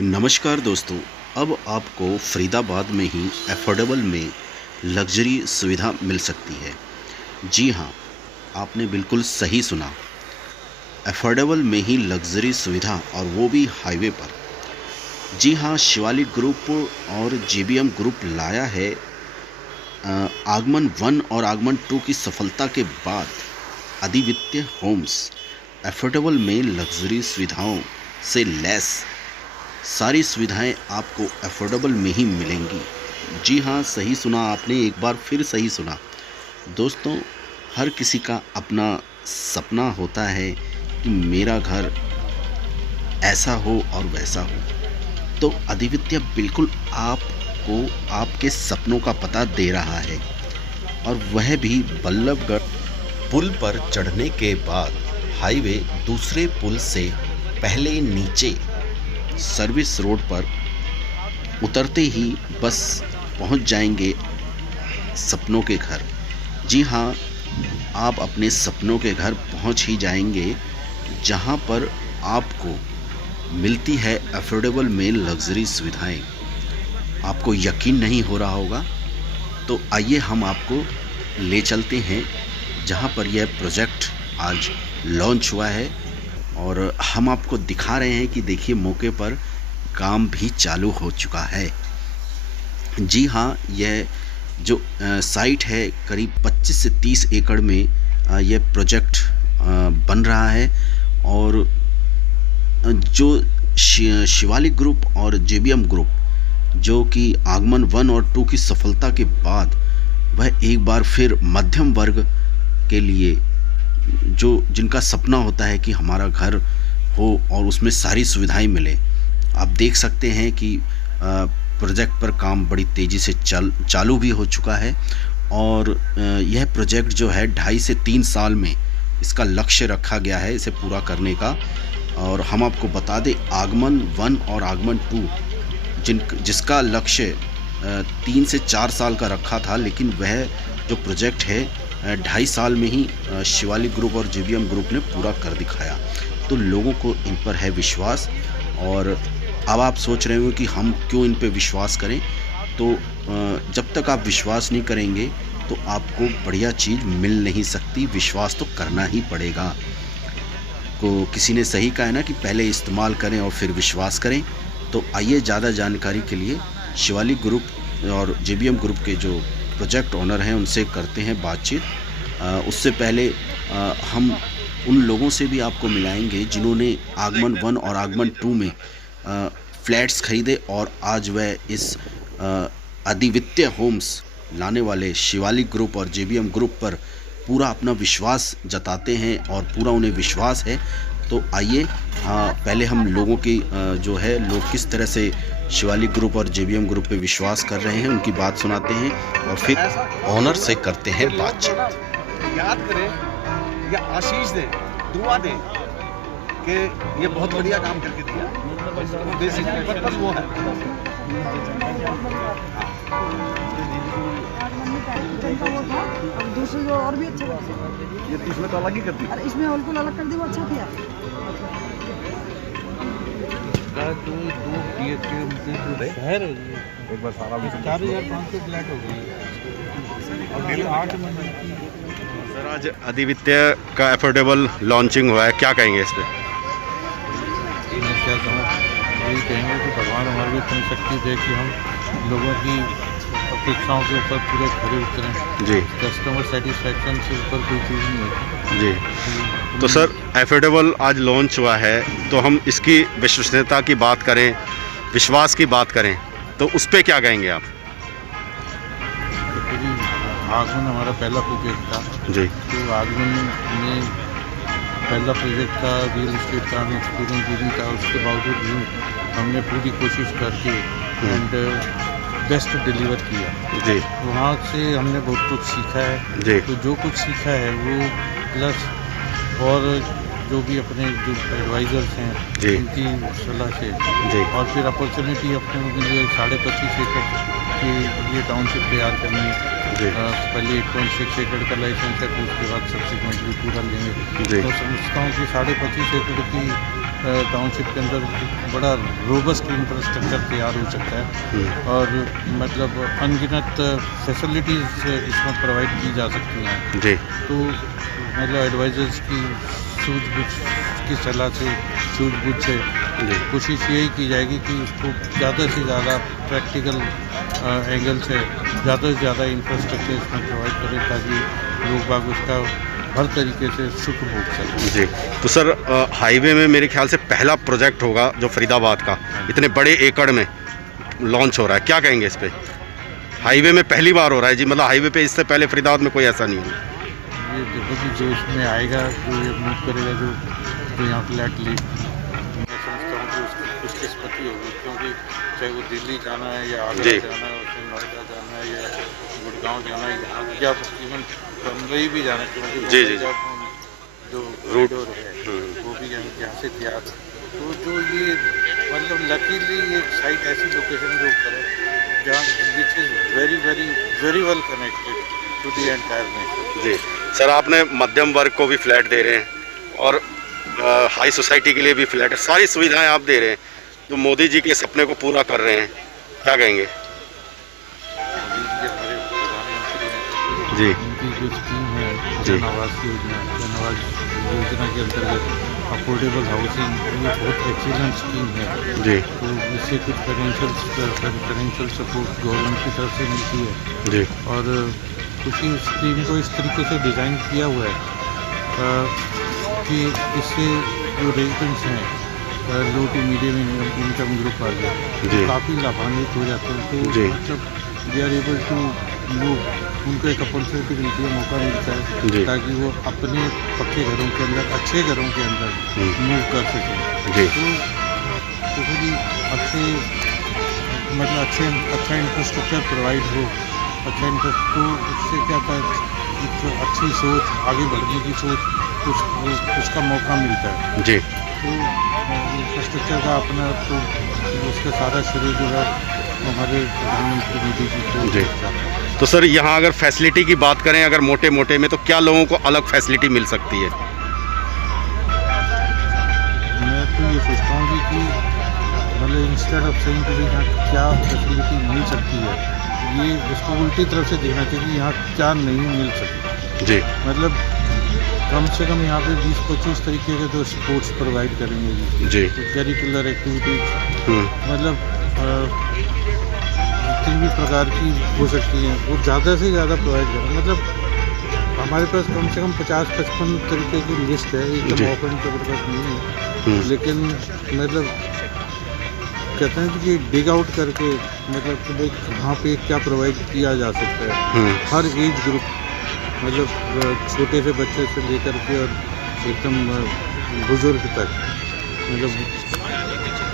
नमस्कार दोस्तों। अब आपको फ़रीदाबाद में ही अफोर्डेबल में लग्ज़री सुविधा मिल सकती है। जी हाँ, आपने बिल्कुल सही सुना। अफोर्डेबल में ही लग्ज़री सुविधा, और वो भी हाईवे पर। जी हाँ, शिवालिक ग्रुप और जेबीएम ग्रुप लाया है आगमन 1 और आगमन 2 की सफलता के बाद आदित्य होम्स। अफोर्डेबल में लग्ज़री सुविधाओं से लैस सारी सुविधाएं आपको अफोर्डेबल में ही मिलेंगी। जी हाँ, सही सुना आपने, एक बार फिर सही सुना। दोस्तों, हर किसी का अपना सपना होता है कि मेरा घर ऐसा हो और वैसा हो। तो आदित्य बिल्कुल आपको आपके सपनों का पता दे रहा है, और वह भी बल्लभगढ़ पुल पर चढ़ने के बाद हाईवे दूसरे पुल से पहले नीचे सर्विस रोड पर उतरते ही बस पहुंच जाएंगे सपनों के घर। जी हाँ, आप अपने सपनों के घर पहुंच ही जाएंगे, जहां पर आपको मिलती है अफोर्डेबल में लग्ज़री सुविधाएं। आपको यकीन नहीं हो रहा होगा, तो आइए हम आपको ले चलते हैं जहां पर यह प्रोजेक्ट आज लॉन्च हुआ है, और हम आपको दिखा रहे हैं कि देखिए मौके पर काम भी चालू हो चुका है। जी हाँ, यह जो साइट है करीब 25 से 30 एकड़ में यह प्रोजेक्ट बन रहा है। और जो शिवालिक ग्रुप और जेबीएम ग्रुप, जो कि आगमन 1 और 2 की सफलता के बाद वह एक बार फिर मध्यम वर्ग के लिए, जो जिनका सपना होता है कि हमारा घर हो और उसमें सारी सुविधाएं मिले। आप देख सकते हैं कि प्रोजेक्ट पर काम बड़ी तेज़ी से चालू भी हो चुका है, और यह प्रोजेक्ट जो है 2.5 से 3 साल में इसका लक्ष्य रखा गया है इसे पूरा करने का। और हम आपको बता दें, आगमन 1 और आगमन 2 जिसका लक्ष्य 3 से 4 साल का रखा था, लेकिन वह जो प्रोजेक्ट है 2.5 साल में ही शिवालिक ग्रुप और जेबीएम ग्रुप ने पूरा कर दिखाया। तो लोगों को इन पर है विश्वास। और अब आप सोच रहे हो कि हम क्यों इन पे विश्वास करें, तो जब तक आप विश्वास नहीं करेंगे तो आपको बढ़िया चीज़ मिल नहीं सकती। विश्वास तो करना ही पड़ेगा। को किसी ने सही कहा है ना कि पहले इस्तेमाल करें और फिर विश्वास करें। तो आइए, ज़्यादा जानकारी के लिए शिवालिक ग्रुप और जेबीएम ग्रुप के जो प्रोजेक्ट ओनर हैं उनसे करते हैं बातचीत। उससे पहले हम उन लोगों से भी आपको मिलाएंगे जिन्होंने आगमन 1 और आगमन 2 में फ्लैट्स खरीदे, और आज वह इस आदित्य होम्स लाने वाले शिवालिक ग्रुप और जेबीएम ग्रुप पर पूरा अपना विश्वास जताते हैं, और पूरा उन्हें विश्वास है। तो आइए, पहले हम लोगों की जो है, लोग किस तरह से शिवालिक ग्रुप और जेबीएम ग्रुप पे विश्वास कर रहे हैं उनकी बात सुनाते हैं, और फिर ऑनर से करते हैं बातचीत। याद करें या आशीष दें, दुआ दें कि ये बहुत बढ़िया काम करके दिया। बेसिक पर्पस वो है। अब दूसरे जो और भी अच्छा लगा। ये इसमें तो अलग ही कर दी। अरे इसमें बिल्कुल अलग कर दी, वो अच्छा किया। शहर है एक बार सारा 4,500 फ्लैट हो गई। सर, आज आदित्य का अफोर्डेबल लॉन्चिंग हुआ है, क्या कहेंगे इस पर? मैं क्या कहूँ, यही कहेंगे कि भगवान हमारी भी इतनी शक्ति दे कि हम लोगों की अपेक्षाओं के ऊपर पूरे खरे उतरें। जी। कस्टमर सेटिस्फैक्शन से ऊपर कोई चीज़ नहीं है। जी। तो सर, अफोर्डेबल आज लॉन्च हुआ है, तो हम इसकी विश्वसनीयता की बात करें, विश्वास की बात करें, तो उस पर क्या कहेंगे आप? देखिए जी, आगमन हमारा पहला प्रोजेक्ट था। जी। तो आगमन में पहला प्रोजेक्ट था, रियल इस्टेट का हमें एक्सपीरियंस भी नहीं था। उसके बावजूद भी हमने पूरी कोशिश करके एंड बेस्ट डिलीवर किया। जी। वहाँ से हमने बहुत कुछ सीखा है। जी। तो जो कुछ सीखा है वो प्लस और जो भी अपने जो एडवाइज़र्स हैं जी। उनकी सलाह से, जी। और फिर अपॉर्चुनिटी अपने को मिली 25.5 एकड़ की ये टाउनशिप तैयार करनी। जी। पहले 8.6 एकड़ का लाइसेंस है, फिर उसके बाद सब्सिक्वेंटली पूरा लेंगे। जी। तो समझता हूँ कि 25.5 एकड़ की टाउनशिप के अंदर एक बड़ा रोबस्ट इंफ्रास्ट्रक्चर तैयार हो सकता है और मतलब अनगिनत फैसिलिटीज़ इसमें प्रोवाइड की जा सकती हैं। जी तो मतलब एडवाइजर्स की सूझबूझ की सलाह से सूझबूझ से जी कोशिश यही की जाएगी कि इसको ज़्यादा से ज़्यादा प्रैक्टिकल एंगल से ज़्यादा से ज़्यादा इंफ्रास्ट्रक्चर इसमें प्रोवाइड करें ताकि लोग बाग उसका हर तरीके से सुख भोग सकें। जी। तो सर हाईवे में मेरे ख्याल से पहला प्रोजेक्ट होगा जो फरीदाबाद का इतने बड़े एकड़ में लॉन्च हो रहा है, क्या कहेंगे इस पे? हाईवे में पहली बार हो रहा है जी, मतलब हाईवे पे इससे पहले फरीदाबाद में कोई ऐसा नहीं है। ये देखो कि जो इसमें आएगा, जो ये मूव करेगा, जो यहाँ फ्लैट ले, मैं समझता हूँ कि उसकी खुशकिस्मती होगी, क्योंकि चाहे वो दिल्ली जाना है या आगरा जी। जाना है, उससे नोएडा जाना है या गुड़गांव जाना है, यहाँ या इवन बम्बई भी जाना है, क्योंकि जी, बम्बई जी। का जो रूट कॉरिडोर है वो भी यहाँ से तैयार है। तो जो ये मतलब लकीली एक साइट ऐसी लोकेशन के ऊपर है जहाँ which is very very very well connected to the entire nation. जी सर, आपने मध्यम वर्ग को भी फ्लैट दे रहे हैं और हाई सोसाइटी के लिए भी फ्लैट है, सारी सुविधाएं आप दे रहे हैं, जो मोदी जी के सपने को पूरा कर रहे हैं, क्या कहेंगे? मोदी जी हमारे प्रधानमंत्री हैं, जी उनकी जो स्कीम है जी। जन आवास योजना के अंतर्गत अफोर्डेबल हाउसिंग, ये बहुत एक्सीलेंट स्कीम है। जी तो इससे कुछ फाइनेंशियल सपोर्ट गवर्नमेंट की तरफ से मिलती है जी और कुछ ही स्कीम को इस तरीके से डिज़ाइन किया हुआ है कि इससे जो रेजिडेंट्स हैं लो टू मीडियम इनकम ग्रुप वाले जी काफ़ी लाभान्वित हो जाते हैं। तो जी। मतलब they are able to move, उनको एक अपॉर्चुनिटी मिलती है, मौका मिलता जी। है ताकि वो अपने पक्के घरों के अंदर, अच्छे घरों के अंदर मूव कर सकें। जी तो देखो जी, अच्छे मतलब अच्छा इंफ्रास्ट्रक्चर प्रोवाइड हो, अच्छा तो उससे क्या होता है, एक अच्छी सोच, आगे बढ़ने की सोच, उसका मौका मिलता है। जी तो इंफ्रास्ट्रक्चर का अपना तो उसका सारा श्रेय जो है हमारे प्रधानमंत्री मोदी जी को जी। जाता है। तो सर यहाँ अगर फैसिलिटी की बात करें अगर मोटे मोटे में, तो क्या लोगों को अलग फैसिलिटी मिल सकती है? मैं तो ये सोचता हूँ कि मतलब इंस्टेड ऑफ सेइंग कि यहाँ क्या फैसिलिटी मिल सकती है, ये उसको उल्टी तरफ से देखना चाहिए कि यहाँ क्या नहीं मिल सकती। जी मतलब कम से कम यहाँ पे 20-25 तरीके के तो स्पोर्ट्स प्रोवाइड करेंगे जी करिकुलर एक्टिविटीज़, हम्म, मतलब जितनी भी प्रकार की हो सकती हैं वो ज़्यादा से ज़्यादा प्रोवाइड करें। मतलब हमारे पास कम से कम 50-55 तरीके की लिस्ट है, जी। एकदम ओपन तो मेरे पास नहीं है, लेकिन मतलब कहते हैं कि डिग आउट करके मतलब कि भाई कहाँ पे क्या प्रोवाइड किया जा सकता है हर एज ग्रुप, मतलब छोटे से बच्चे से लेकर के और एकदम बुजुर्ग तक, मतलब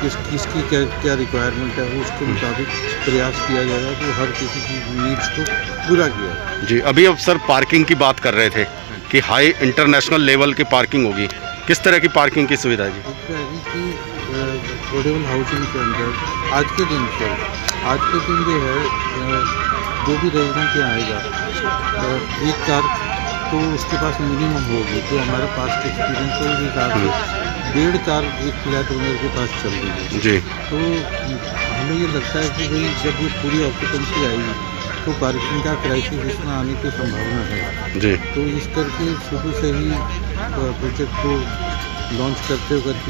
किसकी क्या रिक्वायरमेंट है उसके मुताबिक प्रयास किया जाएगा कि हर किसी की नीड्स को पूरा किया जाए। जी। अभी अब सर पार्किंग की बात कर रहे थे कि हाई इंटरनेशनल लेवल की पार्किंग होगी, किस तरह की पार्किंग की सुविधा है जी? क्या है कि अफोर्डेबल हाउसिंग के अंदर आज के दिन जो है जो भी रेजिडेंट यहाँ आएगा एक कार तो उसके पास मिनिमम होगी, तो हमारे पास के एक्सपीरियंस के हिसाब से 1.5 कार एक फ्लैट ओनर के पास चल रही है। जी तो हमें ये लगता है कि भाई जब ये पूरी ऑक्यूपेंसी आएगी तो पार्किंग का क्राइसिस इसमें आने की संभावना है। जी तो इस करके शुरू से ही प्रोजेक्ट को लॉन्च करते वक्त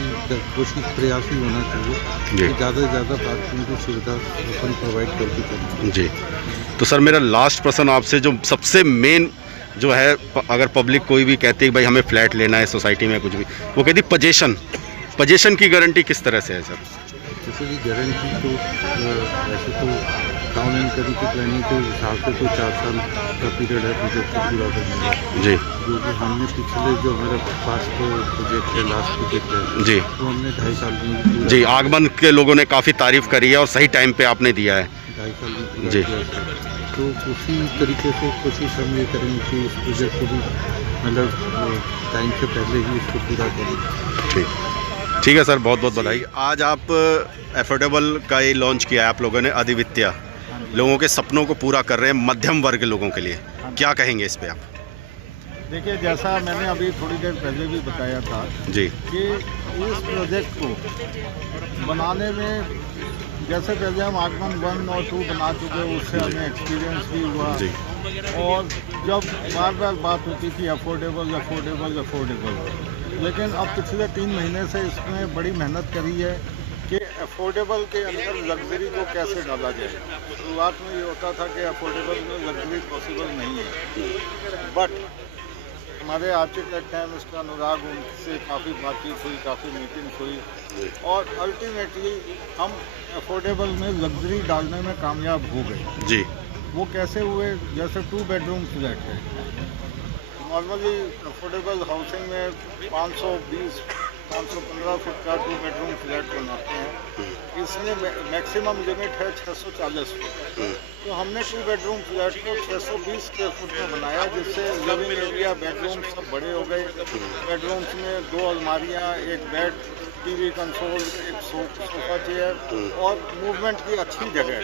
कोशिश प्रयास ही होना चाहिए जी कि ज़्यादा से ज़्यादा पार्किंग की सुविधा अपन प्रोवाइड करके चलें। जी। तो सर मेरा लास्ट प्रश्न आपसे, जो सबसे मेन जो है, अगर पब्लिक कोई भी कहती है भाई हमें फ्लैट लेना है सोसाइटी में कुछ भी, वो कहती पोजीशन की गारंटी किस तरह से है सर? जैसे कि गारंटी तो वैसे तो टाउन एंड करी की प्लानिंग के हिसाब से तो 4 साल का पीरियड है प्रोजेक्ट को पूरा करने का, जी जो कि हमने पिछले जो हमारा पास प्रोजेक्ट है, लास्ट प्रोजेक्ट है, जी तो हमने 2.5 साल में पूरा जी। आगमन के लोगों ने काफ़ी तारीफ़ करी है और सही टाइम पे आपने दिया है। 2.5 साल में पूरा जी। किया है। तो उसी तरीके से कोशिश हम ये करेंगे कि इस प्रोजेक्ट को भी मतलब टाइम से पहले ही इसको पूरा करें। ठीक है सर, बहुत बहुत बधाई। आज आप एफोर्डेबल का ये लॉन्च किया है आप लोगों ने, अधिविद्या, लोगों के सपनों को पूरा कर रहे हैं, मध्यम वर्ग लोगों के लिए, क्या कहेंगे इस पे आप? देखिए, जैसा मैंने अभी थोड़ी देर पहले भी बताया था जी कि इस प्रोजेक्ट को बनाने में जैसे पहले हम आगमन 1 और 2 बना चुके, उससे हमें एक्सपीरियंस भी हुआ। जी और जब बार बार बात होती थी अफोर्डेबल अफोर्डेबल अफोर्डेबल, लेकिन अब पिछले 3 महीने से इसमें बड़ी मेहनत करी है कि अफोर्डेबल के अंदर लग्जरी को कैसे डाला जाए। शुरुआत में ये होता था कि अफोर्डेबल में लग्जरी पॉसिबल नहीं है, बट हमारे आर्किटेक्ट हैं मिस्टर अनुराग, उनसे काफ़ी बातचीत हुई, काफ़ी मीटिंग हुई और अल्टीमेटली हम अफोर्डेबल में लग्जरी डालने में कामयाब हो गए। जी वो कैसे हुए? जैसे 2 बेडरूम फ्लैट है, नॉर्मली अफोर्डेबल हाउसिंग में 515 फुट का 2 बेडरूम फ्लैट बनाते हैं। इसमें मैक्सिमम लिमिट है 640 फुट। तो हमने 2 बेडरूम फ्लैट को 620 स्क्वायर फुट में बनाया, जिससे लिविंग एरिया, बेडरूम सब बड़े हो गए। बेडरूम्स में 2 अलमारियाँ, 1 बेड, टीवी कंसोल, एक सोफा चेयर और मूवमेंट की अच्छी जगह।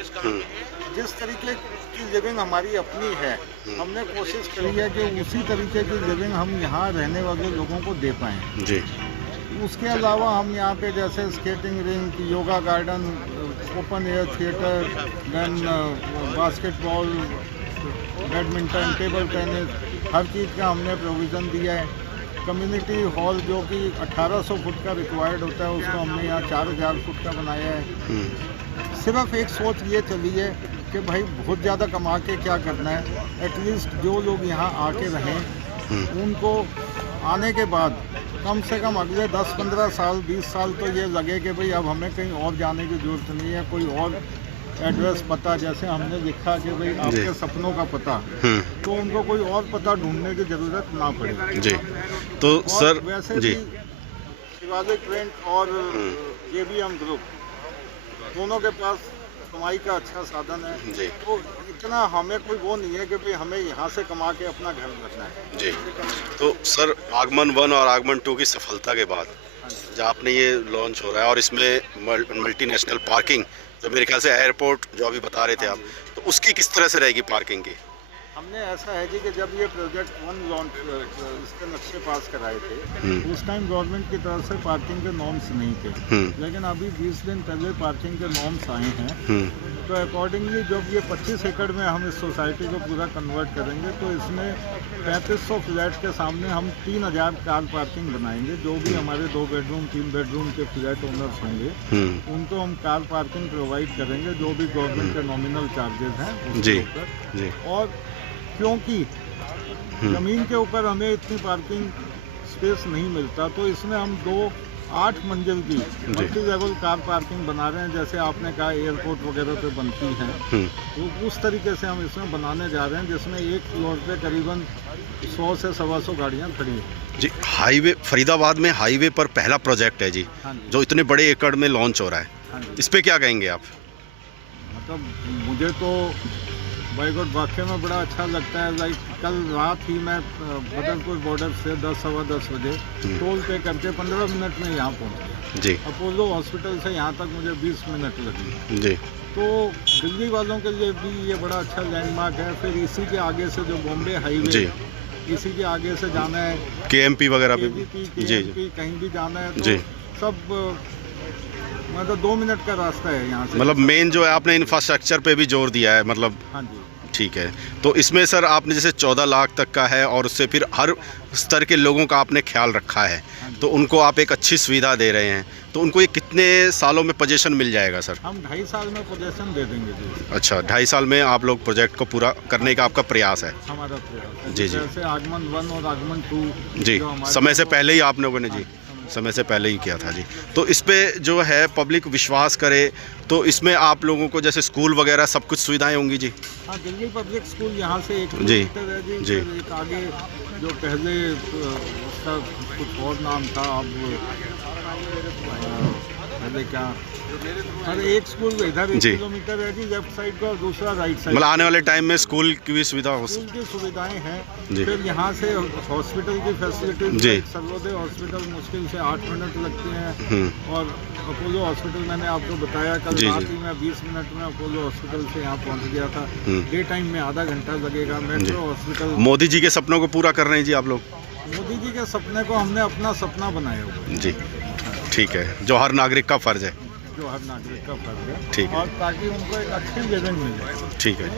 जिस तरीके की लिविंग हमारी अपनी है, हमने कोशिश करी है कि उसी तरीके की लिविंग हम यहाँ रहने वाले लोगों को दे पाएँ। जी उसके अलावा हम यहाँ पे जैसे skating rink, yoga garden, open air theatre, then basketball, badminton, table tennis, हर चीज़ का हमने प्रोविज़न दिया है। कम्युनिटी हॉल जो कि 1800 फुट का रिक्वायर्ड होता है, उसको हमने यहाँ 4000 फुट का बनाया है। सिर्फ एक सोच ये चली है कि भाई बहुत ज़्यादा कमा के क्या करना है, एटलीस्ट जो लोग यहाँ आके रहें उनको आने के बाद कम से कम अगले 10-15 साल 20 साल तो ये लगे कि भाई अब हमें कहीं और जाने की ज़रूरत नहीं है। कोई और एड्रेस, पता, जैसे हमने लिखा कि भाई आपके सपनों का पता, तो उनको कोई और पता ढूंढने की ज़रूरत ना पड़े। जी तो और सर वैसे जी भी शिवालिक रेंट और JBM ग्रुप दोनों के पास कमाई का अच्छा साधन है। जी तो इतना हमें कोई वो नहीं है कि भाई हमें यहाँ से कमा के अपना घर रखना है। जी तो सर आगमन 1 और आगमन 2 की सफलता के बाद जब आपने ये लॉन्च हो रहा है और इसमें मल्टीनेशनल पार्किंग, जो मेरे ख्याल से एयरपोर्ट जो अभी बता रहे थे आप, तो उसकी किस तरह से रहेगी पार्किंग की? हमने ऐसा है जी कि जब ये प्रोजेक्ट 1 लॉन्च इसके नक्शे पास कराए थे, उस टाइम गवर्नमेंट की तरफ से पार्किंग के नॉर्म्स नहीं थे, लेकिन अभी 20 दिन पहले पार्किंग के नॉर्म्स आए हैं। तो अकॉर्डिंगली जब ये 25 एकड़ में हम इस सोसाइटी को पूरा कन्वर्ट करेंगे, तो इसमें 3500 फ्लैट के सामने हम 3000 कार पार्किंग बनाएंगे। जो भी हमारे 2 बेडरूम 3 बेडरूम के फ्लैट ओनर्स होंगे उनको हम कार पार्किंग प्रोवाइड करेंगे, जो भी गवर्नमेंट के नॉमिनल चार्जेस हैं जी उसके जी ऊपर। और क्योंकि ज़मीन के ऊपर हमें इतनी पार्किंग स्पेस नहीं मिलता, तो इसमें हम 8 मंजिल की मल्टी लेवल कार पार्किंग बना रहे हैं। जैसे आपने कहा एयरपोर्ट वगैरह पे बनती हैं, तो उस तरीके से हम इसमें बनाने जा रहे हैं, जिसमें एक फ्लोर पे करीबन 100 से 125 गाड़ियाँ खड़ी हैं। जी हाईवे फरीदाबाद में हाईवे पर पहला प्रोजेक्ट है जी, हाँ जी, जो इतने बड़े एकड़ में लॉन्च हो रहा है, हाँ जी। इस पे क्या कहेंगे आप? मतलब मुझे तो बाई गॉड वाकई में बड़ा अच्छा लगता है। लाइक कल रात ही मैं बदरपुर बॉर्डर से 10-10:15 बजे टोल पे करके 15 मिनट में यहाँ पहुँच गया। जी अपोलो हॉस्पिटल से यहाँ तक मुझे 20 मिनट लगी। जी तो दिल्ली वालों के लिए भी ये बड़ा अच्छा लैंडमार्क है। फिर इसी के आगे से जो बॉम्बे हाईवे, जी इसी के आगे से जाना है, KMP वगैरह पे KVP, जी KMP, कहीं भी जाना है तो जी सब मतलब 2 मिनट का रास्ता है यहाँ से। मतलब मेन जो है आपने इंफ्रास्ट्रक्चर पे भी जोर दिया है, मतलब हाँ जी। ठीक है। तो इसमें सर आपने जैसे 14 लाख तक का है और उससे फिर हर स्तर के लोगों का आपने ख्याल रखा है, तो उनको आप एक अच्छी सुविधा दे रहे हैं, तो उनको ये कितने सालों में पोजीशन मिल जाएगा सर? हम 2.5 साल में पोजीशन दे देंगे जी। अच्छा 2.5 साल में आप लोग प्रोजेक्ट को पूरा करने का आपका प्रयास है? हमारा प्रयास है। जी जी जैसे आगमन 1 और आगमन 2 जी, जो हमारे समय से पहले ही आप लोगों ने जी समय से पहले ही किया था जी। तो इस पे जो है पब्लिक विश्वास करे, तो इसमें आप लोगों को जैसे स्कूल वगैरह सब कुछ सुविधाएं होंगी जी? हाँ, दिल्ली पब्लिक स्कूल यहाँ से 1 जी, किलोमीटर है जी। जी। फिर एक आगे जो पहले उसका कुछ और नाम था, अब लेके आ। हर एक स्कूल इधर 1 जी। किलोमीटर है जी लेफ्ट साइड का और दूसरा राइट साइड। मतलब आने वाले टाइम में स्कूल की भी सुविधा हो स्कूल की सुविधाएं हैं। जी। फिर यहाँ से हॉस्पिटल की फैसिलिटी, जी। सर्वोदय हॉस्पिटल मुश्किल से 8 मिनट लगते हैं, हम्म, और अपोलो हॉस्पिटल मैंने आपको बताया कल जी, रात जी। ही में 20 मिनट में अपोलो हॉस्पिटल से यहाँ पहुँच गया था। हम्म। डे टाइम में आधा घंटा लगेगा। मेट्रो हॉस्पिटल, मोदी जी के सपनों को पूरा कर रहे हैं जी आप लोग। मोदी जी के सपने को हमने अपना सपना बनाया हुआ है, जी ठीक है, जो हर नागरिक का फर्ज है। जो हर नागरिक का फर्ज है, ठीक है। और ताकि उनको एक अच्छी लिविंग मिल जाए। ठीक है।